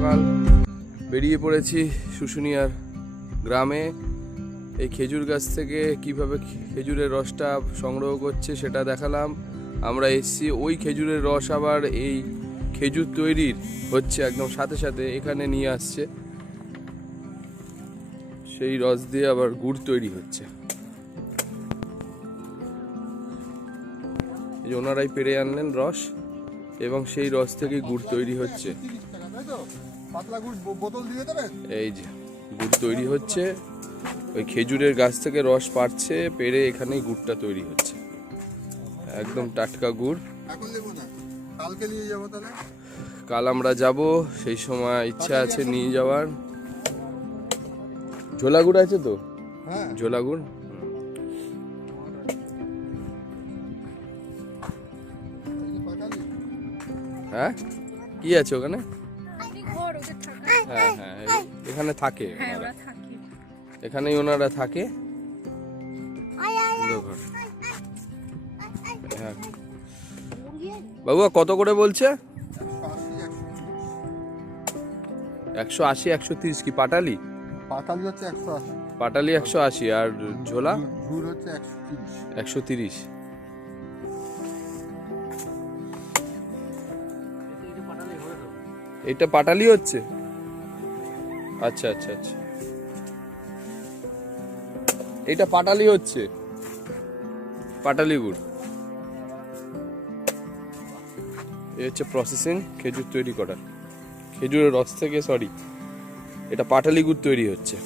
সকাল বেরিয়ে পড়েছি শুশুনিয়ার গ্রামে। এই খেজুর গাছ থেকে কিভাবে খেজুরের রসটা সংগ্রহ করছে সেটা দেখালাম। আমরা এসছি ওই খেজুরের রস আবার এই খেজুর তৈরির হচ্ছে একদম সাথে সাথে এখানে নিয়ে আসছে, সেই রস দিয়ে আবার গুড় তৈরি হচ্ছে। এই ওনারাই পেরে আনলেন রস এবং সেই রস থেকে গুড় তৈরি হচ্ছে। এই যে গুড় তৈরি হচ্ছে, ওই খেজুরের গাছ থেকে রস পাড়ছে, পেরে এখানেই গুড়টা তৈরি হচ্ছে। একদম টাটকা গুড়। কাল আমরা যাব, সেই সময় ইচ্ছা আছে নিয়ে যাওয়ার। ঝোলা গুড় আছে তো? ঝোলা গুড়। হ্যাঁ, কি আছে ওখানে? হ্যাঁ হ্যাঁ, এখানে থাকে, এখানেই ওনারা থাকে। বাবু কত করে বলছে? 180 130 কি পাটালি? পাটালি হচ্ছে 180। পাটালি 180 আর ঝোলা ঝুর হচ্ছে 130। 130। এটা পাটালি হচ্ছে? আচ্ছা আচ্ছা আচ্ছা, এটা পাটালি হচ্ছে, পাটালি গুড়। এই হচ্ছে প্রসেসিং খেজুর তৈরি করার, খেজুরের রস থেকে, সরি এটা পাটালি গুড় তৈরি হচ্ছে।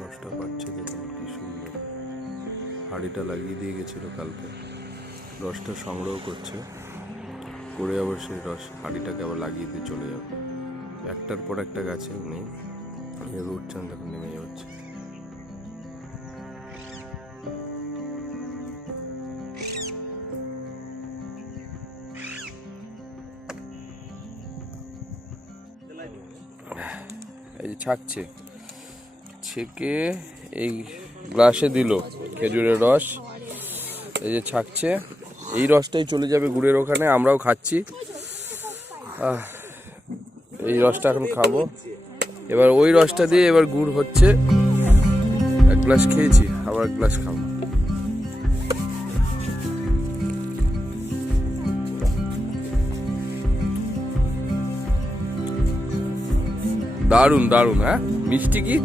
রসটা পাচ্ছে, দেখুন কি সুন্দর। হাঁড়িটা লাগিয়ে দিয়ে গেছিল কালকে, রসটা সংগ্রহ করছে, করে আবার সেই রস হাঁড়িটাকে আবার লাগিয়ে দিয়ে চলে যাবে। একটার পর একটা গাছে উনি উঠছেন, দেখুন নেমে যাচ্ছে। এই যে ছাকছে, ছেঁকে এই গ্লাসে দিল খেজুরের রস, এই যে ছাকছে। এই রসটাই চলে যাবে গুড়ের ওখানে, আমরাও খাচ্ছি। এই রসটা এখন খাবো। এবার ওই রসটা দিয়ে এবার গুড় হচ্ছে। এক গ্লাস খেয়েছি, আবার এক গ্লাস খাবো। দারুন দারুন। হ্যাঁ, মিষ্টি কি?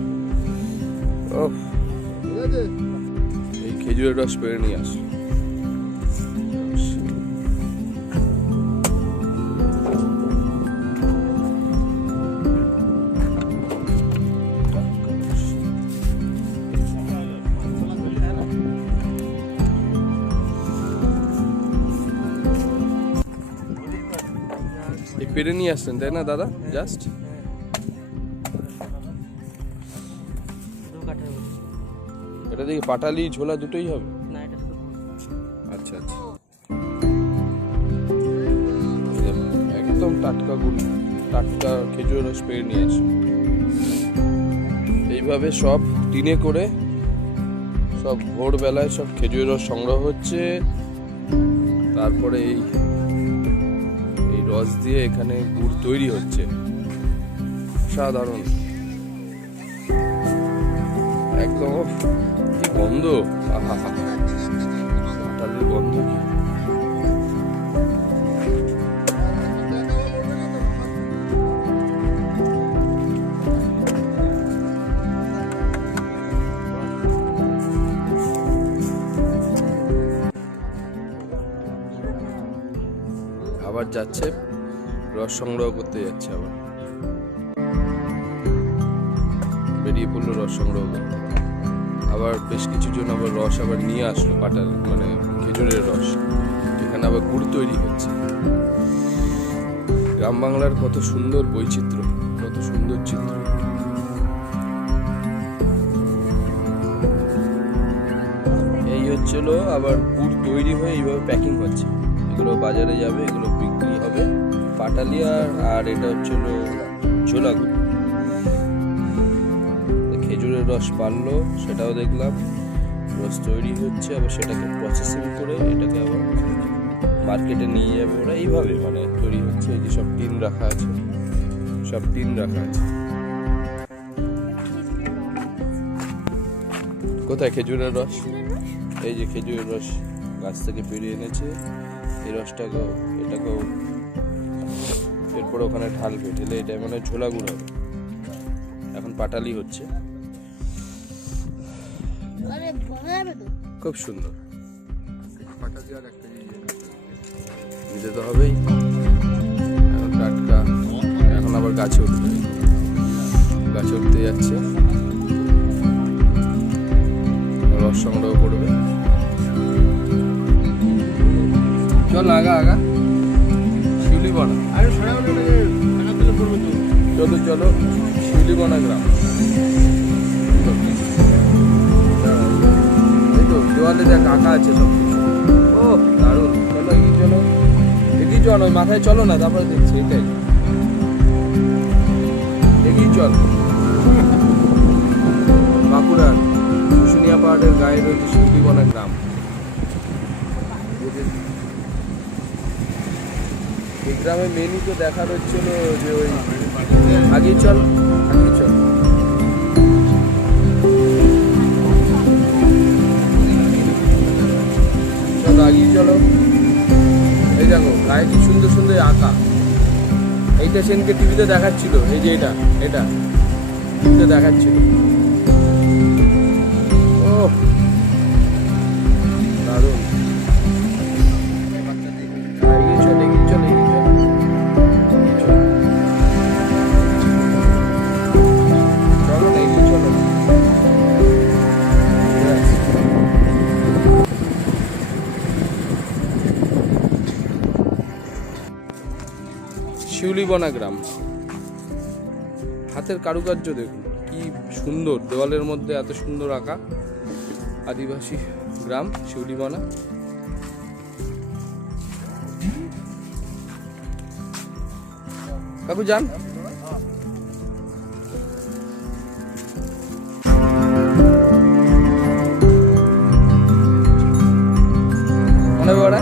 এই খেজুরের রস পেরে নিয়ে আস। এই পেরে নিয়ে আসছেন তাই না দাদা? জাস্ট এটা দেখি পাটালি ঝোলা দুটোই হবে। আচ্ছা আচ্ছা, একদম টাটকা গুড়, টাটকা খেজুর রস পেরে নিয়ে আসো। এইভাবে সব টিনে করে সব ভোরবেলায় সব খেজুর রস সংগ্রহ হচ্ছে। তারপরে এই রস দিয়ে এখানে গুড় তৈরি হচ্ছে। সাধারণ একদম কি গন্ধ, আহা হা, পাটালির গন্ধ কি। আবার যাচ্ছে, রস সংগ্রহ করতে যাচ্ছে, আবার বেরিয়ে পড়লো রস সংগ্রহ করতে। আবার বেশ কিছু জন আবার রস আবার নিয়ে আসলো, পাটার মানে খেজুরের রস, এখানে আবার গুড় তৈরি হচ্ছে। গ্রাম বাংলার কত সুন্দর বৈচিত্র্য। কত সুন্দর চিত্র। এই হচ্ছিল আবার গুড় তৈরি হয়ে এইভাবে প্যাকিং হচ্ছে, এগুলো বাজারে যাবে, এগুলো বিক্রি হবে। পাটালি আর এটা হচ্ছিল ছোলা গুড়। খেজুরের রস পারলো, সেটাও দেখলাম, রস তৈরি হচ্ছে, আবার সেটাকে প্রসেসিং করে এটাকে আবার মার্কেটে নিয়ে যাবে ওরা। এইভাবে মানে তৈরি হচ্ছে। এই যে সব টিন রাখা আছে, সব টিন রাখা আছে। কোথায় খেজুরের রস? এই যে খেজুরের রস গাছ থেকে পেরিয়ে এনেছে, এই রসটাকেও এটাকেও এরপর ওখানে ঢালবে, ঢেলে এটা মানে ঝোলা গুঁড়ো হবে। এখন পাটালি হচ্ছে, খুব সুন্দর। পাটালি আর একটা দিতে তো হবেই, এখন টাটকা। এখন আবার গাছে উঠবে, গাছে উঠতে যাচ্ছে, রস সংগ্রহ করবে। চল আগা আগা, শিউলিবনা। চলো চলো, শিউলিবনা গ্রাম। এই তো দেওয়ালে দেখ আঁকা আছে সব কিছু। ও দারুণ। চলো এগিয়ে চলো, এগিয়ে চল, ওই মাথায় চলো না, তারপরে দেখছি। এটাই এগিয়ে চল। বাঁকুড়ার শুশুনিয়া পাহাড়ের গায়ে রয়েছে শিউলিবনা গ্রাম। এই গ্রামে মেনু তো দেখার হচ্ছিল যে ওই আগিয়ে চল, আগিয়ে চল। চলো আগিয়ে চলো। এই দেখো গায়ে কি সুন্দর সুন্দর আঁকা। এইটা সেনকে টিভিতে দেখাচ্ছিল, এই যে এটা এটা টিভিতে দেখাচ্ছিল। ও দারুণ। এগিয়ে চল, এগিয়ে চল, এগিয়ে চল, এগিয়ে চল। চলো না, এগিয়ে চলো। শিউলিবনা গ্রাম। হাতের কারুকার্য দেখুন কি সুন্দর, দেওয়ালের মধ্যে এত সুন্দর আঁকা। আদিবাসী গ্রাম শিউলিবনা। কাকু যান। মনে বেড়া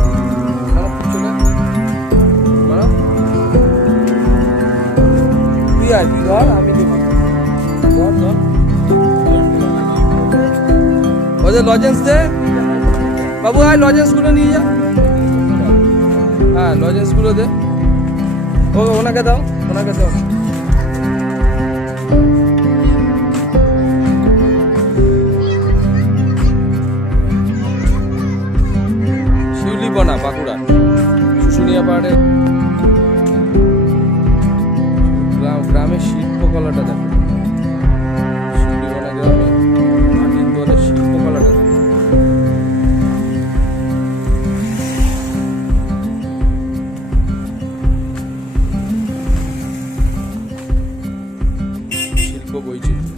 তুই আর কি ধর, আমি দেবো। ধর ধর, ওদের লজেন্স দে বাবু, আয় লজেন্স গুলো নিয়ে যা। হ্যাঁ লজেন্স গুলো দে, ও ওনাকে দাও, ওনাকে দাও। শিউলিবনা বাঁকুড়া শুশুনিয়া পাহাড়ের গ্রামের শিল্পকলাটা দেখো। শিউলিবনা গ্রামে মাটির দলের শিল্পকলাটা দেখো। শিল্প বৈচিত্র্য।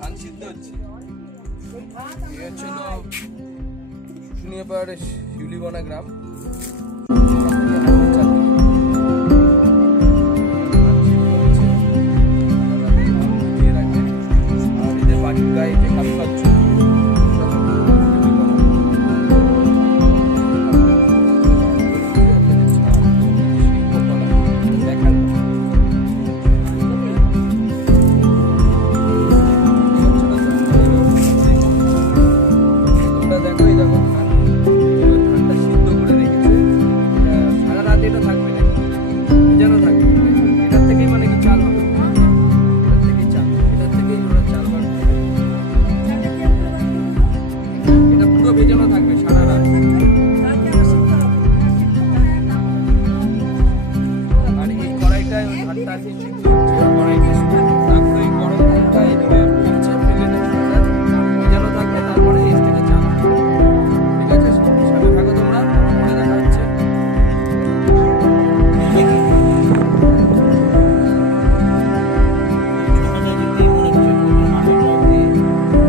ধান সিদ্ধ হচ্ছে। এই হচ্ছিল শুশুনিয়া পাহাড়ের শিউলিবনা গ্রাম। বাড়ির গায়ে যে কারুকার্য, এটার থেকেই মানে কি চাল হবে। কড়াইটা তারপরে এই গরম দুধটা এইদিকে ফুটছে, ফেলে দেবো ভেজানো থাকবে, তারপরে এর থেকে চাল। ঠিক আছে, সাথে থাকো তোমরা, পরে দেখা হচ্ছে।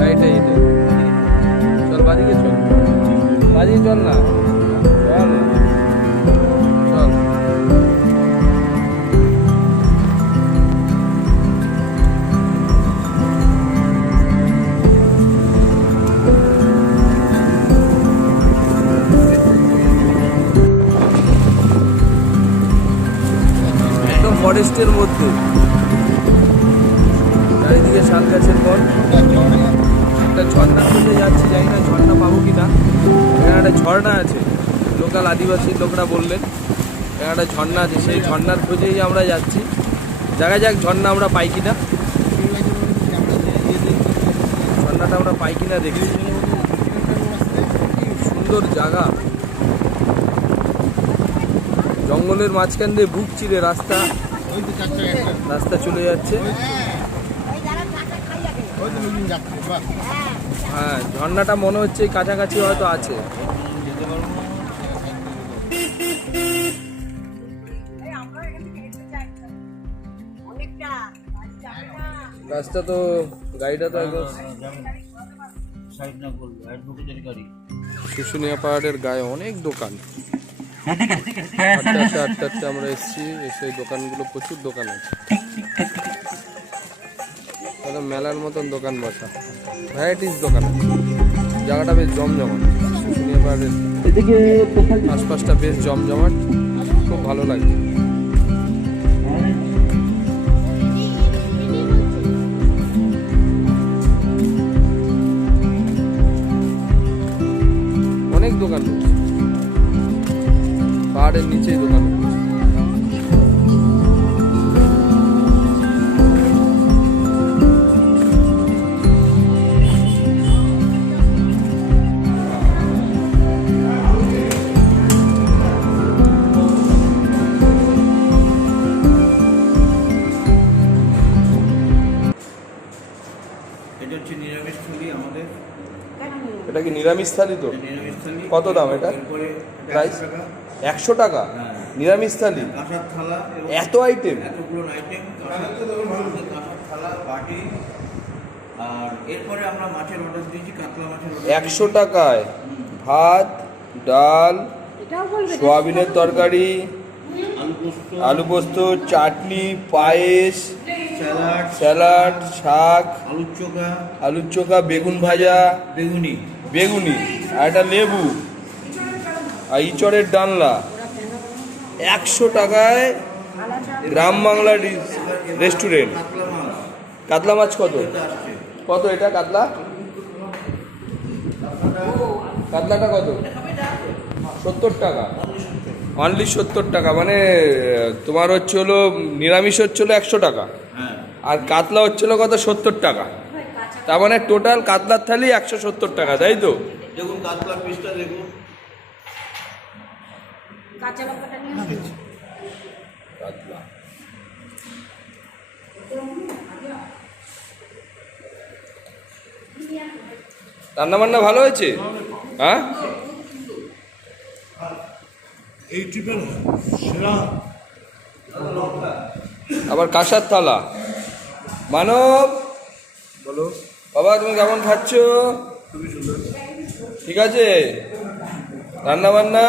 এইটাই চল, বাদিকে চল, বাদিকে চল না, চল চল। একদম ফরেস্টের মধ্যে, চারিদিকে শাল গাছের বন। একটা ঝর্ণার মধ্যে যাচ্ছি, জানি না ঝর্ণা পাবো কিনা। এখানে একটা ঝর্ণা আছে, লোকাল আদিবাসী লোকরা বললেন এখানে একটা ঝর্ণা আছে, সেই ঝর্ণার খোঁজেই আমরা যাচ্ছি। দেখা যাক ঝর্ণা আমরা পাই কিনা, ঝর্ণাটা আমরা পাই কিনা দেখি। সুন্দর জায়গা, জঙ্গলের মাঝখান দিয়ে বুক চিরে রাস্তা চলে যাচ্ছে। হ্যাঁ, ঝর্ণাটা মনে হচ্ছে এই কাছাকাছি হয়তো আছে। রাস্তা তো, গাড়িটা তো একদম শুশুনিয়া পাহাড়ের গায়ে অনেক দোকান। আটটা আমরা এসেছি, এসে দোকানগুলো, প্রচুর দোকান আছে, মেলার মতন দোকান বসা, ভ্যারাইটিস দোকান আছে। জায়গাটা বেশ জমজমাট, শুশুনিয়া পাহাড়ের আশপাশটা বেশ জমজমাট, খুব ভালো লাগছে। অনেক দোকান রয়েছে, পাহাড়ের নিচেই দোকান রয়েছে। এটা কি নিরামিষ থালি? তো কত দাম এটা? প্রাইস 100 টাকা নিরামিষ থালি? এত আইটেম? আর এরপরে আমরা মাছের অর্ডার দিয়েছি, কাতলা মাছের। 100 টাকায় ভাত, ডাল, সোয়াবিনের তরকারি, আলু পোস্ত, চাটনি, পায়েস, স্যালাড, শাক, আলুর চোখা, বেগুন ভাজা, বেগুনি আর একটা লেবু আর ইঁচড়ের ডালনা। 100 টাকায় গ্রাম বাংলা রেস্টুরেন্ট। কাতলা মাছ কত? কত এটা কাতলা? কাতলাটা কত? 70 টাকা, অনলি 70 টাকা। মানে তোমার হচ্ছে হলো নিরামিষ হচ্ছে হলো 100 টাকা, আর কাতলা হচ্ছে হলো কত? 70 টাকা। তার মানে টোটাল কাতলার থালি 170 টাকা, তাই তো? দেখুন কাতলার পিসটা দেখুন। কাতলা রান্না বান্না ভালো হয়েছে? হ্যাঁ, এই ট্রিপের সেরা। আবার কাঁসার থালা। মানব, বলো বাবা তুমি কেমন খাচ্ছ? খুবই সুন্দর। ঠিক আছে, রান্না বান্না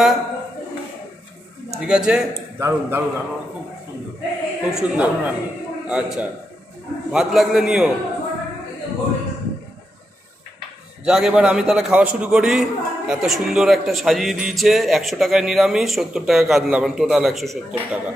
ঠিক আছে? দারুণ দারুণ রান্না, খুব সুন্দর, খুব সুন্দর। আচ্ছা, ভাত লাগলে নিও। যাক, এবার আমি তাহলে খাওয়া শুরু করি। এত সুন্দর একটা সাজিয়ে দিয়েছে। 100 টাকায় নিরামিষ, 70 টাকা কাতলা, মানে টোটাল 170 টাকা।